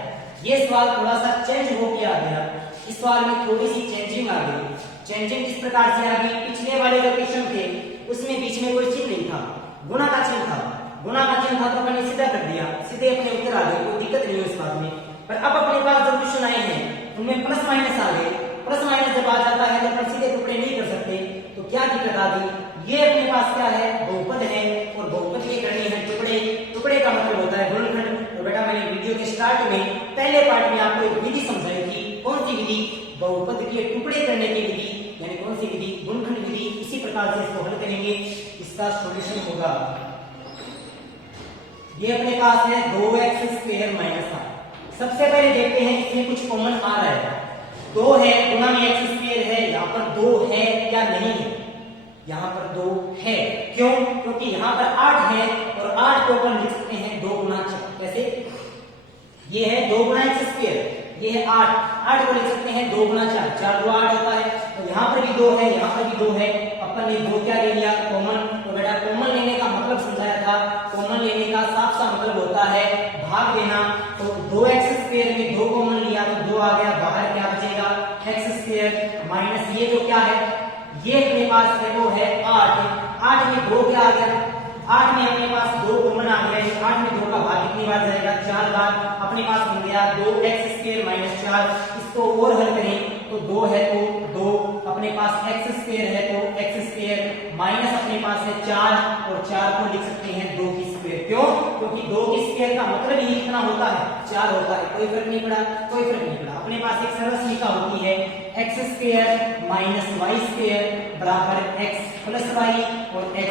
ये सवाल थोड़ा सा चेंज हो के आ गया। इस सवाल में थोड़ी सी चेंजिंग आ गई। चेंजिंग इस प्रकार से आ गई, पिछले वाले जो क्वेश्चन थे उसमें बीच में कोई चिन्ह नहीं था, गुणा का चिन्ह था। गुणा का चिन्ह था तो मैंने सीधा कर दिया, सीधे अपने उत्तर आ गए, कोई दिक्कत नहीं है इस बात में। पर अब अपने पास जो क्वेश्चन आए हैं उनमें प्लस माइनस आ गए। प्लस माइनस जब आ जाता है तो अपन सीधे टुकड़े नहीं कर सकते, तो क्या दिक्कत आ गई। ये अपने पास क्या है, बहुपद है, और बहुपद के करने हैं टुकड़े। टुकड़े का मतलब होता है गुणनखंड। तो बेटा मैंने वीडियो के स्टार्ट में पहले पार्ट में आपको एक विधि समझाई थी। कौन सी विधि, बहुपद के टुकड़े करने की विधि, यानी कौन सी विधि, गुणनखंड विधि। इसी प्रकार से इसको हल करेंगे, इसका सॉल्यूशन होगा। ये अपने पास है 2x स्क्वायर माइनस 8। सबसे पहले देखते हैं इसमें कुछ कॉमन आ रहा है। 2 है गुणा में x स्क्वायर है, यहाँ पर 2 है या नहीं है, यहाँ पर 2 है। क्यों, क्योंकि यहाँ पर 8 है और 8 को अपन लिख सकते हैं 2 गुना 4। कैसे, ये है 2 गुना x स्क्वायर, ये है 8 को लिख सकते हैं 2 गुना 4, 4 2 8 होता है। तो यहाँ पर भी 2 है, यहाँ पर भी 2 है। अपन ने 2 क्या ले लिया, कॉमन। तो बेटा कॉमन लेने का मतलब समझाया था, कॉमन लेने का साफ साफ मतलब होता है भाग देना। तो 2x स्क्वायर में 2 कॉमन लिया तो 2 आ गया, बाहर क्या बचेगा x स्क्वायर माइनस ये जो क्या है, ये अपने पास है वो है 8। 8 में 2 क्या आ गया, 8 में अपने पास 2 कॉमन आ गया। 8 में 2 का भाग कितनी बार जाएगा, 4 बार। अपने पास बन गया 2x स्क्वायर माइनस 4। इसको और हल करें तो 2 है तो 2, अपने पास x स्क्वायर है तो x स्क्वायर माइनस अपने पास है 4, और 4 को लिख सकते हैं 2 की स्क्वायर। क्यों, क्योंकि 2 की स्क्वायर का मतलब ही कितना होता है, 4 होता है। कोई फर्क नहीं पड़ा, कोई फर्क नहीं पड़ा। अपने पास एक सरल रेखा होती है, x square minus y square बराबर x प्लस y और x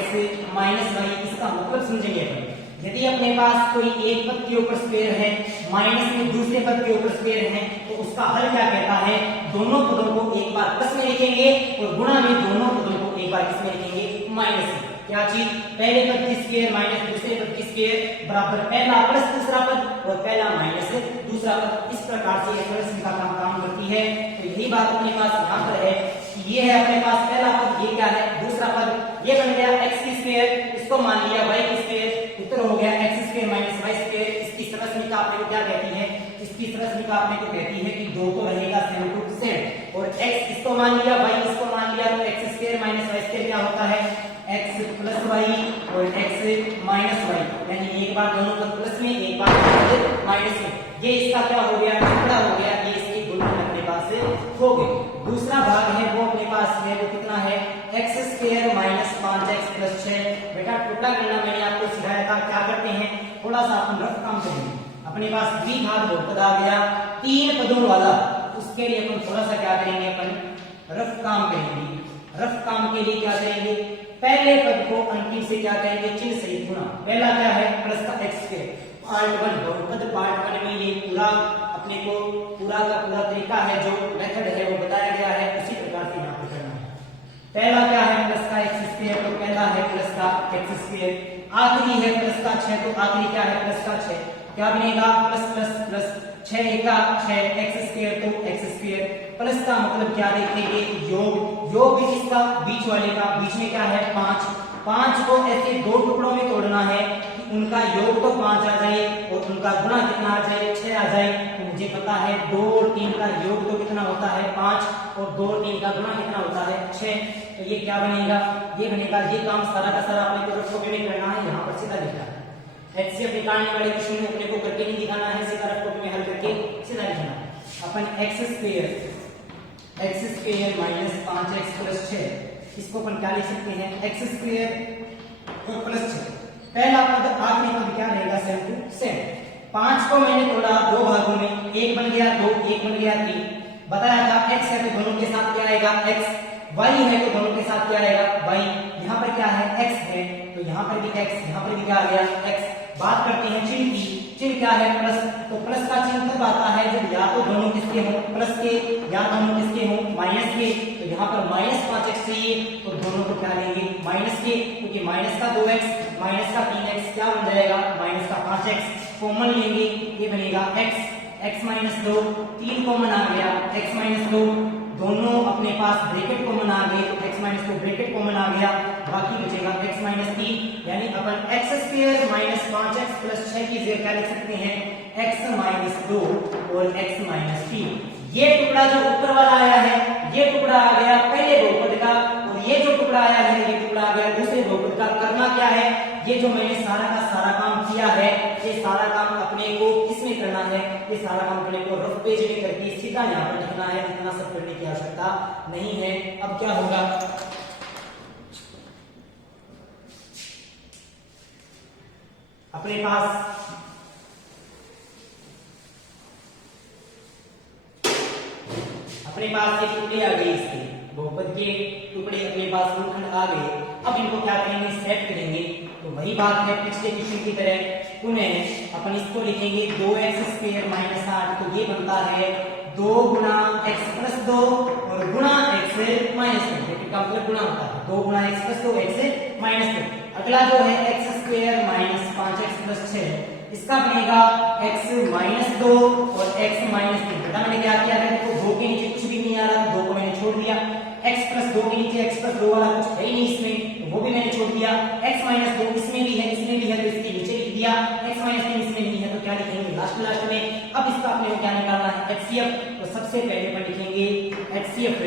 माइनस y। इसका मतलब समझेंगे अपन। यदि अपने पास कोई एक पद के ऊपर स्क्वायर है, माइनस में दूसरे पद के ऊपर स्क्वायर है, तो उसका हल क्या कहता है, दोनों पदों को एक बार प्लस में लिखेंगे और गुणा में दोनों पदों को एक बार किसमें लिखेंगे, माइनस में। क्या चीज, पहले पद की स्क्वायर माइनस दूसरे पद की स्क्वायर बराबर पहला प्लस दूसरा पद और पहला माइनस दूसरा पद। इस प्रकार से ये रेखा काम करती है। तो यही बात अपने पास यहाँ पर है कि ये है अपने पास पहला पद, ये क्या है दूसरा पद। ये बन गया x की स्क्वायर, इसको मान लिया y की स्क्वायर, उत्तर हो गया x square minus y square. इसकी सरल रेखा अपने को क्या कहती है, इसकी सरल रेखा अपने को कहती है कि 2 तो रहेगा सेम टू सेम, और x इसको मान लिया, y इसको मान लिया, तो x square minus y square क्या होता है, x प्लस y और x माइनस y। यानी एक बार दोनों को प्लस में, एक बार माइनस में। ये इसका क्या हो गया, टुकड़ा हो गया। ये इसकी गुणनखंड अपने पास हो गए। दूसरा भाग है वो अपने पास है, वो कितना है, x square minus 5x plus 6। बेटा टुकड़ा करना मैंने आपको सिखाया था, क्या करते हैं, थोड़ा सा अपन रफ काम करेंगे। अपने पास द्विघात बहुपद आ गया 3 पदों वाला, उसके लिए अपन थोड़ा सा क्या करेंगे, अपन रफ काम करेंगे। रफ काम के लिए क्या करेंगे, पहले पद को अंतिम से क्या करेंगे, चिन्ह सहित गुणा। पहला क्या है, प्लस का x स्क्वायर। पार्ट 1 बहुपद, पार्ट 1 में ये पूरा अपने को पूरा का पूरा तरीका है, जो मेथड है वो बताया गया है, उसी प्रकार से यहाँ पे करना है। पहला क्या है, प्लस का x स्क्वायर, तो पहला है प्लस का x स्क्वायर। आखिरी है प्लस का 6, तो आखिरी क्या है, प्लस का 6। क्या बनेगा, प्लस प्लस प्लस 6 एका 6 x स्क्वायर, तो x स्क्वायर। प्लस का मतलब क्या देखेंगे, योग। योग भी किसका, बीच वाले का। बीच में क्या है, 5। 5 को ऐसे 2 टुकड़ों में तोड़ना है कि उनका योग तो 5 आ जाए और उनका गुणा कितना आ जाए, 6 आ जाए। तो मुझे पता है 2 और 3 का योग तो कितना होता है, 5, और 2 और 3 का गुणा कितना होता है, 6। तो ये क्या बनेगा, ये बनेगा। ये काम सारा का सारा अपने को रफ कॉपी में करना है, यहाँ पर सीधा लिखना है। HCF निकालने वाले क्वेश्चन में अपने को करके नहीं दिखाना है, सीधा रफ कॉपी में हल करके सीधा लिखना है। अपन x square minus 5x plus 6, इसको अपन क्या लिख सकते हैं एक्स स्क्वायर और प्लस 6। पहला पद आखिरी पद क्या रहेगा सेम टू सेम। 5 को मैंने तोड़ा दो भागों में, एक बन गया 2, एक बन गया 3। बताया था x है तो दोनों के साथ क्या आएगा x, y है तो दोनों के साथ क्या आएगा y। यहाँ पर क्या है x है तो यहाँ पर भी x, यहाँ पर भी क्या आ गया x। बात करते हैं चिन्ह की, चिन्ह क्या है प्लस। तो प्लस का चिन्ह तब आता है जब या तो दोनों किसके हो प्लस के या दोनों किसके हो माइनस के। तो यहाँ पर -5x चाहिए तो दोनों को क्या लेंगे माइनस के, क्योंकि माइनस का 2x माइनस का 3x क्या बन जाएगा माइनस का 5x। कॉमन लेंगे ये बनेगा x, x - 2, 3 कॉमन आ गया x - 2, दोनों अपने पास ब्रैकेट कॉमन आ गए तो x - 2 ब्रैकेट कॉमन आ गया, बाकी बचेगा x - 3। यानी अपन x square minus 5x plus 6 की जगह क्या लिख सकते हैं x - 2 और x - 3। ये टुकड़ा जो ऊपर वाला आया है ये टुकड़ा आ गया पहले बहुपद का, और ये जो टुकड़ा आया है ये टुकड़ा आ गया दूसरे बहुपद का। करना क्या है, ये जो मैंने सारा का सारा काम किया है ये सारा काम अपने को किसमें करना है, ये सारा काम अपने को रफ पेज में करके सीधा यहाँ पर लिखना है, इतना सब करने की आवश्यकता नहीं है। अब क्या होगा, अपने पास ये टुकड़े आ गए, इसके बहुपद के टुकड़े अपने पास गुणनखंड आ गए। अब इनको क्या करेंगे सेट करेंगे। तो वही बात है पिछले क्वेश्चन की तरह, पुनः अपन इसको लिखेंगे 2x स्क्वायर माइनस 8। तो ये बनता है 2 गुना x प्लस 2 और गुना x माइनस 2, का मतलब गुना होता है 2 गुना x प्लस 2 x माइनस 2। अगला जो है x square minus 5x plus 6, इसका बनेगा x माइनस 2 और x माइनस 3। बेटा मैंने क्या किया है, तो 2 के नीचे कुछ भी नहीं आ रहा, 2 को मैंने छोड़ दिया। x प्लस 2 के नीचे x प्लस 2 वाला कुछ है ही नहीं इसमें, तो वो भी मैंने छोड़ दिया। x माइनस 2 इसमें भी है, इसमें भी है, तो इसके नीचे लिख दिया। x माइनस 3 इसमें नहीं है तो क्या लिखेंगे लास्ट में। अब इसका अपने को क्या निकालना है HCF। तो सबसे पहले पर लिखेंगे HCF।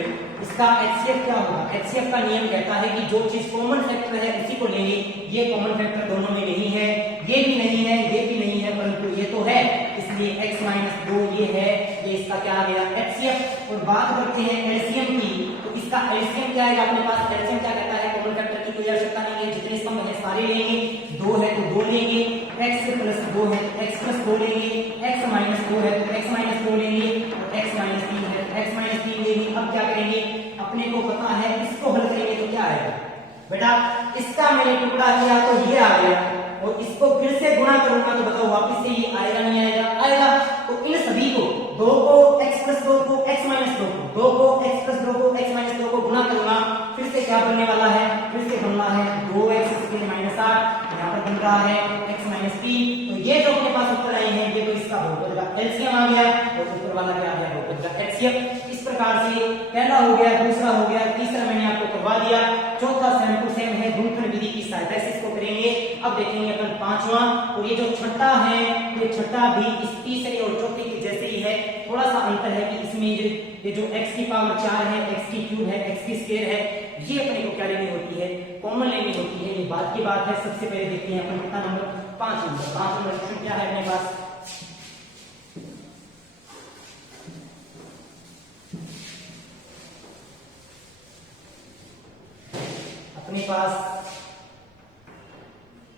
इसका HCF क्या होगा, HCF का नियम कहता है कि जो चीज कॉमन फैक्टर है उसी को लेंगे। ये कॉमन फैक्टर दोनों में नहीं है, ये भी नहीं है, ये भी नहीं है, परंतु ये तो है, इसलिए x माइनस 2 ये है, ये इसका क्या आ गया HCF। और बात करते हैं एलसीएम की, तो इसका एलसीएम क्या आएगा अपने पास, एलसीएम क्या कहता है कॉमन फैक्टर की कोई आवश्यकता नहीं है, जितने स्तंभ है सारे लेंगे। 2 है तो 2 लेंगे, x प्लस 2 है तो x प्लस 2 लेंगे, x माइनस 2 है तो x माइनस 2 लेंगे, और x माइनस 3 है तो x माइनस 3 लेंगे। अब क्या करेंगे, अपने को पता है इसको हल करेंगे तो क्या आएगा बेटा, इसका मैंने टुकड़ा किया तो ये आ गया, और इसको फिर से गुणा करूंगा तो बताओ वापस से ये आएगा नहीं आएगा, आएगा। तो इन सभी को 2 को x प्लस 2 को x माइनस 2 को 2 को x प्लस 2 को x माइनस 2 को गुणा करूंगा, फिर से क्या बनने वाला है, फिर से बनना है 2x स्क्वायर माइनस 8, यहाँ पर बन रहा है x माइनस 3। तो ये जो अपने पास उत्तर आए हैं ये तो इसका बहुपद का एलसीएम आ गया, और ऊपर वाला क्या आ गया बहुपद का HCF। इस प्रकार से पहला हो गया, दूसरा हो गया, तीसरा मैंने आपको करवा दिया, चौथा सेम टू सेम है गुणनखंड विधि की सहायता से इसको करेंगे। अब देखेंगे अपन पांचवा, और ये जो छठा है ये छठा भी इस तीसरे और चौथे के जैसे ही है, थोड़ा सा अंतर है कि इसमें ये जो x की पावर 4 है, x की क्यूब है, x की स्क्वायर है, ये अपने को क्या लेनी होती है कॉमन लेनी होती है। ये बात की बात है। सबसे पहले देखते हैं अपन कितना नंबर 5 नंबर क्वेश्चन क्या है अपने पास, अपने पास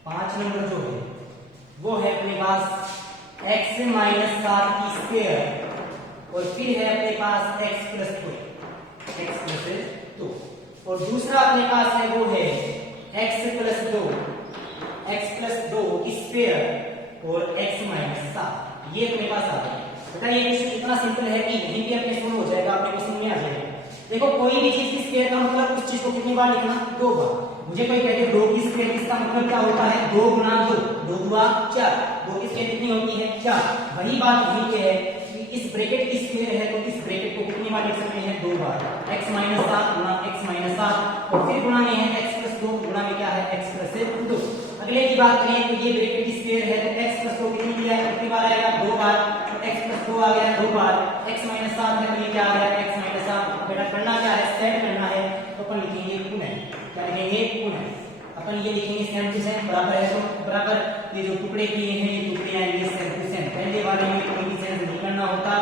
5 नंबर जो है वो है अपने पास x माइनस 7 की स्क्वायर, और फिर है अपने पास x प्लस 2, और दूसरा अपने पास है वो है x प्लस 2 की स्क्वायर और x माइनस 7। ये अपने पास आ गया। बेटा ये क्वेश्चन इतना सिंपल है कि यहीं पे अपने शुरू हो जाएगा, अपने को समझ में आ जाएगा। देखो कोई भी चीज की स्क्वायर का मतलब उस चीज को कितनी बार लिखना, 2 बार। मुझे कोई कहते 2 की स्क्वायर, इसका मतलब क्या होता है 2 गुना 2, 2 दूना 4, 2 की स्क्वायर कितनी होती है 4। वही बात यहीं पे है कि इस ब्रैकेट की स्क्वायर है तो इस ब्रैकेट को कितनी बार लिख सकते हैं 2 बार, x माइनस 7 गुना x माइनस 7, और फिर गुणा में है x प्लस 2 गुणा में क्या है x प्लस 2। अगले की बात करें तो ये ब्रैकेट की स्क्वायर है तो x प्लस 2 कितनी दिया है, कितनी बार आएगा 2 बार, तो x प्लस 2 आ गया 2 बार, x माइनस 7 है तो ये क्या आ गया x माइनस 7। बेटा करना क्या है, सेट करना है, तो अपन लिखेंगे पुनः, क्या लिखेंगे पुनः। अपन ये लिखेंगे सेम टू सेम, बराबर है तो बराबर, ये जो टुकड़े किए हैं ये टुकड़े आएंगे सेम टू सेम। पहले वाले में कोई भी सेंस नहीं करना होता,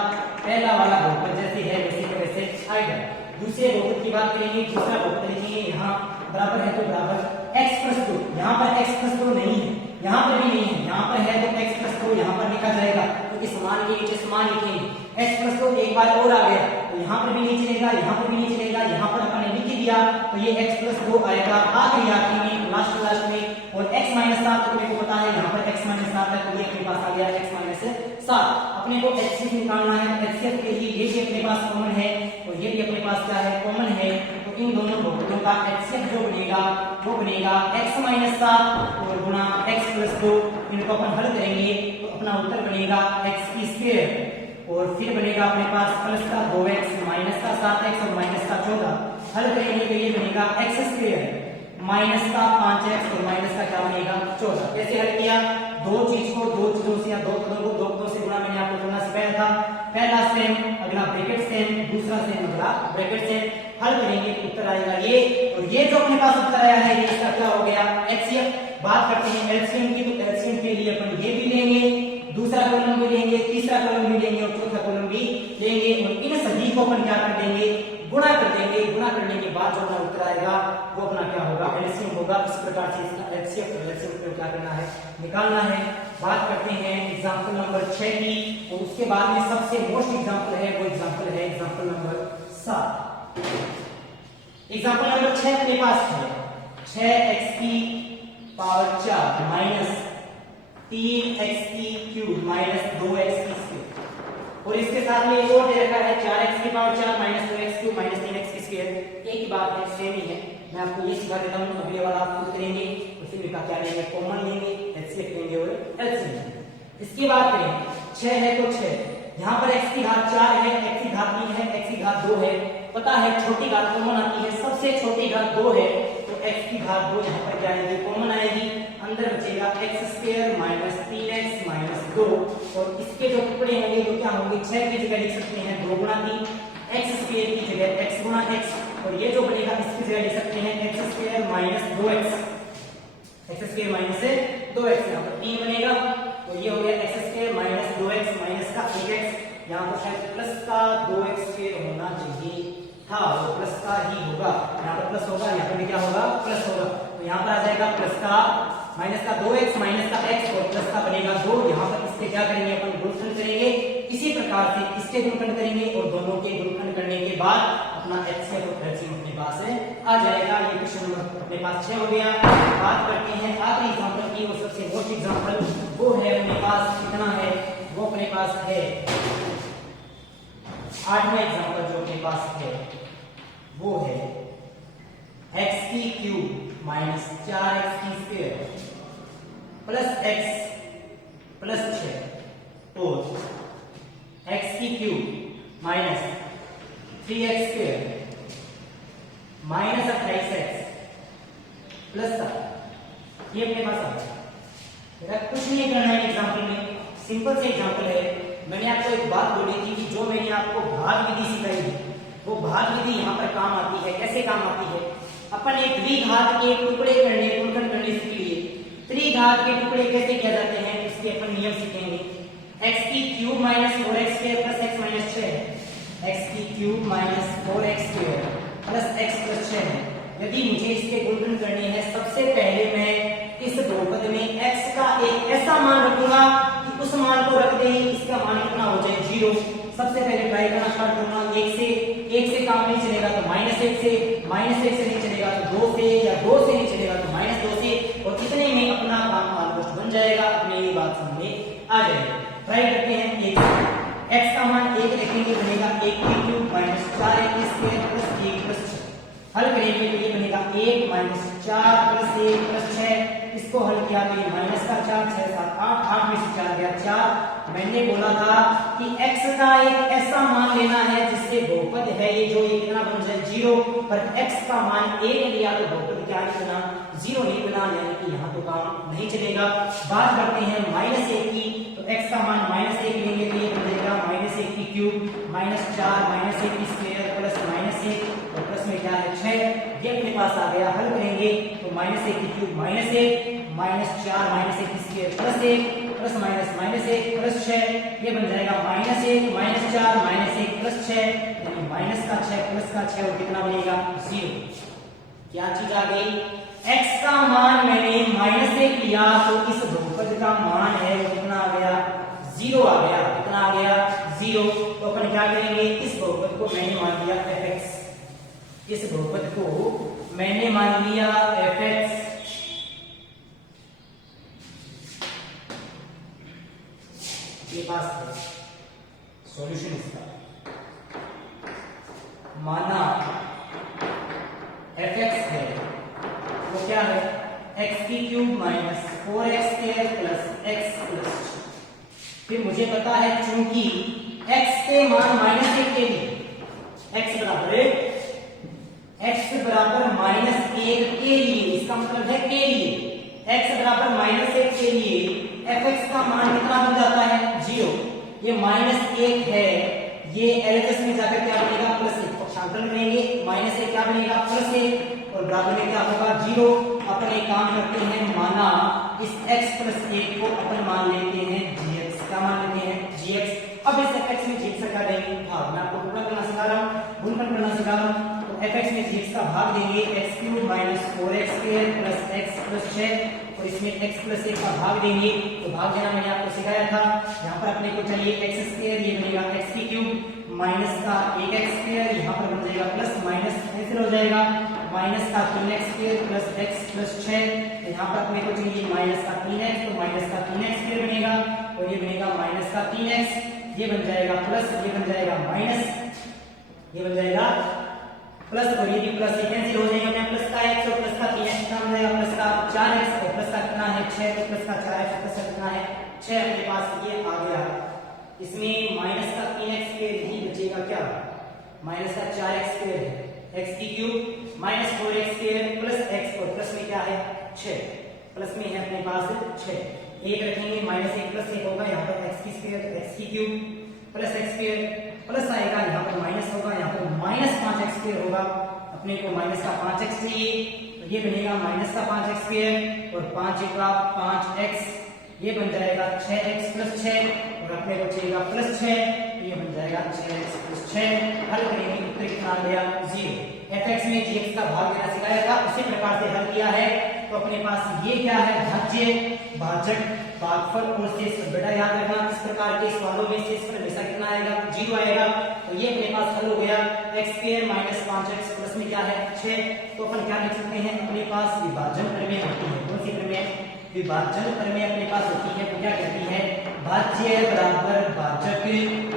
पहला वाला बहुपद जैसे है वैसे का वैसे आएगा। दूसरे बहुपद की बात करेंगे, दूसरा बहुपद लिखेंगे यहाँ बराबर है तो बराबर x प्लस 2, यहाँ पर x प्लस 2 नहीं है, यहाँ पर भी नहीं है, यहाँ पर है तो x प्लस 2 यहाँ पर लिखा जाएगा क्योंकि समान के नीचे समान लिखेंगे। x प्लस 2 एक बार और आ गया तो यहाँ पर भी नहीं चलेगा, यहाँ पर भी नहीं चलेगा, यहाँ पर अपन ने लिख दिया तो ये x प्लस 2 आएगा आखिरी में लास्ट में। और x माइनस 7 अपने को पता है, यहाँ पर x माइनस 7 है तो ये अपने पास आ गया x माइनस 7। अपने को HCF निकालना है, HCF के लिए ये भी अपने पास कॉमन है और ये भी अपने पास क्या है कॉमन है, तो इन दोनों बहुपदों का HCF जो बनेगा वो बनेगा x माइनस 7 और गुणा x प्लस 2। इनको अपन हल करेंगे तो अपना उत्तर बनेगा x की स्क्वायर और फिर बनेगा अपने पास प्लस का 2x माइनस का 7x और माइनस का 14। हल करेंगे तो ये बनेगा x स्क्वायर माइनस का 5x और माइनस का क्या बनेगा 14। कैसे हल किया, दो चीजों से या दो पदों से गुणा मैंने आपको करना सिखाया था। पहला सेम अगला ब्रैकेट सेम, दूसरा सेम अगला ब्रैकेट सेम। हल करेंगे तो उत्तर आएगा ये, और ये जो अपने पास उत्तर आया है ये इसका क्या हो गया HCF। बात करते हैं एलसीएम की, तो एलसीएम के लिए अपन ये भी लेंगे, दूसरा कॉलम भी लेंगे, तीसरा कॉलम भी लेंगे और चौथा कॉलम भी लेंगे और इन सभी को अपन क्या कर देंगे गुणा कर देंगे। गुणा करने के बाद जो अपना उत्तर आएगा वो अपना क्या होगा एलसीएम होगा। इस प्रकार से इसका एचसीएफ और एलसीएम को क्या करना है निकालना है। बात करते हैं एग्जांपल नंबर 6 की, और उसके बाद में सबसे मोस्ट एग्जांपल है वो एग्जांपल है एग्जांपल नंबर 7। एग्जांपल नंबर 6 अपने पास है 6x की पावर 4 माइनस 3x की क्यूब माइनस 2x की स्क्वायर, और इसके साथ में एक और दे रखा है 4x की power 4 minus 2x cube minus 3x की स्क्वायर। एक ही बात है, सेम ही है। मैं आपको ये सिखा देता हूं, अगले वाला आप खुद करेंगे, उसी में क्या लेंगे कॉमन लेंगे, एचसीएफ लेंगे और एलसीएम लेंगे। इसकी बात करें 6 है तो 6, यहाँ पर x की घात 4 है, x की घात 3 है, x की घात 2 है। पता है छोटी घात कॉमन आती है, सबसे छोटी घात 2 है तो x की घात 2 यहाँ पर क्या आएगी कॉमन आएगी। अंदर बचेगा x square minus 3x minus 2, और इसके जो टुकड़े होंगे तो क्या होंगे 6 की जगह लिख सकते हैं 2 गुणा 3, x स्क्वायर की जगह x गुणा x, और ये जो बनेगा इसकी जगह लिख सकते हैं x square minus 2x, x square minus 2x, यहाँ पर 3 बनेगा तो ये हो गया x square minus 2x minus का 1x, यहाँ पर शायद प्लस का 2x स्क्वायर होना चाहिए था, वो प्लस का ही होगा, यहाँ पर प्लस होगा, यहाँ पर भी क्या होगा प्लस होगा, तो यहाँ पर आ जाएगा प्लस का माइनस का 2x माइनस का x और प्लस का बनेगा 2। यहाँ पर इसके क्या करेंगे अपन गुणनखंड करेंगे, इसी प्रकार से इसके गुणनखंड करेंगे और दोनों के गुणनखंड करने के बाद अपना HCF और LCM अपने पास आ जाएगा। ये क्वेश्चन नंबर अपने पास 6 हो गया। बात करते हैं आखिरी एग्जांपल की, और सबसे मोस्ट एग्जांपल वो है अपने पास कितना है, वो अपने पास है 8वां एग्जांपल जो अपने पास है वो है x की क्यूब माइनस 4x की स्क्वायर प्लस x प्लस 6 और x की cube minus 3x square minus 28x plus 7। ये अपने पास आ गया। कुछ नहीं करना है एग्जाम्पल में, सिंपल से एग्जाम्पल है। मैंने आपको एक बात बोली थी कि जो मैंने आपको भाग विधि सिखाई है वो भाग विधि यहाँ पर काम आती है। कैसे काम आती है, अपन एक द्विघात के टुकड़े करने गुणनखंड करने के लिए त्रिघात के टुकड़े कैसे किया जाते हैं इसके अपन नियम सीखेंगे। x की cube minus 4x square plus x minus 6 है, x की cube minus 4x square plus x plus 6 है। यदि मुझे इसके गुणनखंड करने हैं, सबसे पहले मैं इस बहुपद में x का एक ऐसा मान रखूंगा कि उस मान को रख दे इसका मान कितना हो जाए 0। सबसे पहले ट्राई करना स्टार्ट करूंगा, 1 से काम नहीं चलेगा तो -1 से, -1 से नहीं चलेगा तो 2 से, या 2 से नहीं चलेगा तो -2 से, और इतने में अपना काम ऑलमोस्ट बन जाएगा। अपने ये बात समझ में आ जाएगी। ट्राई करते हैं 1 से, x का मान 1 रखेंगे बनेगा 1 की cube minus 4x square plus 1 plus 6। हल करेंगे तो ये बनेगा 1 माइनस 4 प्लस 1 प्लस 6। इसको हल किया तो ये माइनस का 4 6 7 8, 8 में से 4 गया 4। मैंने बोला था कि x का एक ऐसा मान लेना है जिससे बहुपद है ये जो ये कितना बन जाए 0, पर x का मान 1 लिया तो बहुपद क्या नहीं बना 0 नहीं बना, यानी कि यहाँ तो काम नहीं चलेगा। बात करते हैं -1 की, तो x का मान -1 लेंगे तो ये बन जाएगा -1 की क्यूब माइनस 4 -1 की स्क्वायर प्लस -1 और प्लस में क्या है 6। ये अपने पास आ गया। हल करेंगे तो -1 की क्यूब -1 -4 -1 की square plus 1 plus minus -1 plus 6, ये बन जाएगा -1 -4 -1 प्लस 6, यानी माइनस का 6 प्लस का 6 और कितना बनेगा 0। क्या चीज आ गई, x का मान मैंने -1 लिया तो इस बहुपद का मान है वो कितना आ गया 0 आ गया, कितना आ गया 0। तो अपन क्या करेंगे, इस बहुपद को मैंने मान लिया fx, इस बहुपद को मैंने मान लिया fx, ये पास है सॉल्यूशन इसका, माना fx है वो क्या है x³ minus 4x² plus x plus 6। फिर मुझे पता है चूंकि x के मान -1 के लिए x बराबर -1 के लिए, इसका मतलब है के लिए x बराबर -1 के लिए fx का मान कितना बन जाता है 0। ये -1 है, ये LHS में जाकर क्या बनेगा +1, पक्षांतरण करेंगे -1 क्या बनेगा +1 और बराबर में क्या होगा 0। अपन एक काम करते हैं, माना इस x + 1 को अपन मान लेते हैं gx, क्या मान लेते हैं gx। अब इस fx में gx का देंगे भाग, मैं आपको गुणा करना सिखा रहा हूं, गुणन करना सिखा रहा हूं। तो fx में gx का भाग देंगे x³ minus 4x² plus x plus 6 और इसमें x प्लस 1 का भाग देंगे। तो भाग देना मैंने आपको सिखाया था, यहाँ पर अपने को चाहिए x², ये बनेगा x³ माइनस का 1x², यहाँ पर बन जाएगा प्लस माइनस कैंसिल हो जाएगा, माइनस का 3x² प्लस x प्लस 6, यहाँ पर अपने को चाहिए माइनस का 3x, तो माइनस का 3x² बनेगा और ये बनेगा माइनस का 3x, ये बन जाएगा प्लस, ये बन जाएगा माइनस, ये बन जाएगा प्लस और ये भी प्लस ये कैंसिल हो जाएगा, मैं प्लस का x और प्लस का 3x कितना हो जाएगा प्लस का 4x और प्लस का कितना है 6, तो प्लस का 4x प्लस का कितना है 6 अपने पास ये आ गया। इसमें माइनस का 3x² ही बचेगा, क्या माइनस का 4x² है, x³ minus 4x² plus x और प्लस में क्या है 6, प्लस में है अपने पास 6, एक रखेंगे -1 प्लस 1 होगा, यहाँ पर x³ प्लस x² प्लस आएगा, यहाँ पर माइनस होगा, यहाँ पर -5x² होगा, अपने को माइनस का 5x चाहिए, तो ये बनेगा माइनस का 5x² और 5 का 5x, ये बन जाएगा 6x प्लस 6 और अपने को चाहिएगा प्लस 6, ये बन जाएगा 6x प्लस 6। हल करेंगे, उत्तर कितना आ गया 0। fx में gx का भाग देना सिखाया था, उसी प्रकार से हल किया है। तो अपने पास ये क्या है भाज्य, भाजक, भागफल और शेषफल। बेटा याद रखना, इस प्रकार के सवालों में शेषफल हमेशा कितना आएगा 0 आएगा। तो ये अपने पास हल हो गया, x² माइनस 5x प्लस में क्या है 6। तो अपन क्या लिख सकते हैं, अपने पास विभाजन प्रमेय होती है, कौन सी प्रमेय, विभाजन प्रमेय अपने पास होती है, वो क्या कहती है भाज्य बराबर भाजक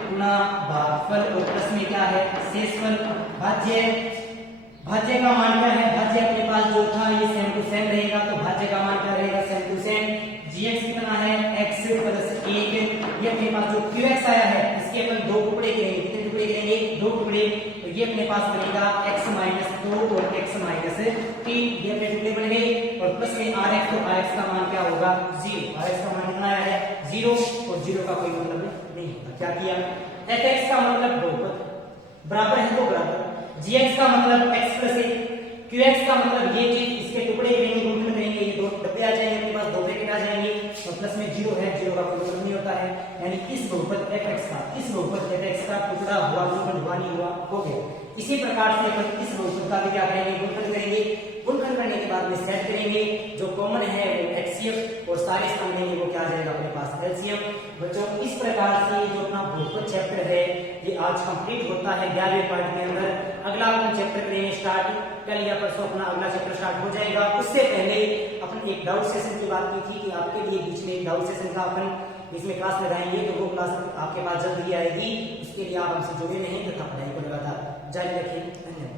गुना भागफल और प्लस में क्या है शेषफल। भाज्य, भाज्य का मान क्या है, भाज्य अपने पास जो था ये सेम टू सेम रहेगा, तो भाज्य का मान क्या रहेगा सेम टू सेम। gx कितना है x प्लस 1, ये अपने पास जो qx आया है इसके अपन दो टुकड़े करेंगे, कितने टुकड़े करेंगे दो टुकड़े, तो ये अपने पास बनेगा x माइनस 2 और x माइनस 3, ये अपने टुकड़े बन गए और प्लस में rx, तो rx का मान क्या होगा 0, rx का मान कितना आया है 0 और 0 का कोई मतलब नहीं होता। क्या किया, fx का मतलब बहुपद बराबर है तो बराबर, gx का मतलब x प्लस 1, qx का मतलब ये चीज, इसके टुकड़े करेंगे गुणन करेंगे, ये दो डब्बे आ जाएंगे अपने पास, दो ब्रैकेट आ जाएंगे और प्लस में 0 है, 0 का कोई मतलब नहीं होता है। यानी इस बहुपद fx का, इस बहुपद fx का टुकड़ा हुआ गुणन हुआ नहीं हुआ हो गया। इसी प्रकार से अपन इस बहुपद का भी क्या करेंगे गुणन करेंगे, गुणन करने के बाद में सेट करेंगे, जो कॉमन है वो HCF और सारे स्थान लेंगे वो क्या आ जाएगा अपने पास LCM। बच्चों इस प्रकार से जो अपना बहुपद चैप्टर है ये आज कंप्लीट होता है 11वें पार्ट के अंदर। अगला अपन चैप्टर करेंगे स्टार्ट, कल या परसों अपना अगला चैप्टर स्टार्ट हो जाएगा। उससे पहले अपन एक डाउट सेशन की बात की थी कि आपके लिए बीच में एक डाउट सेशन का अपन इसमें क्लास लगाएंगे, तो वो क्लास आपके पास जल्द ही आएगी। इसके लिए आप हमसे जुड़े रहें तथा पढ़ाई को लगातार जारी रखें। धन्यवाद।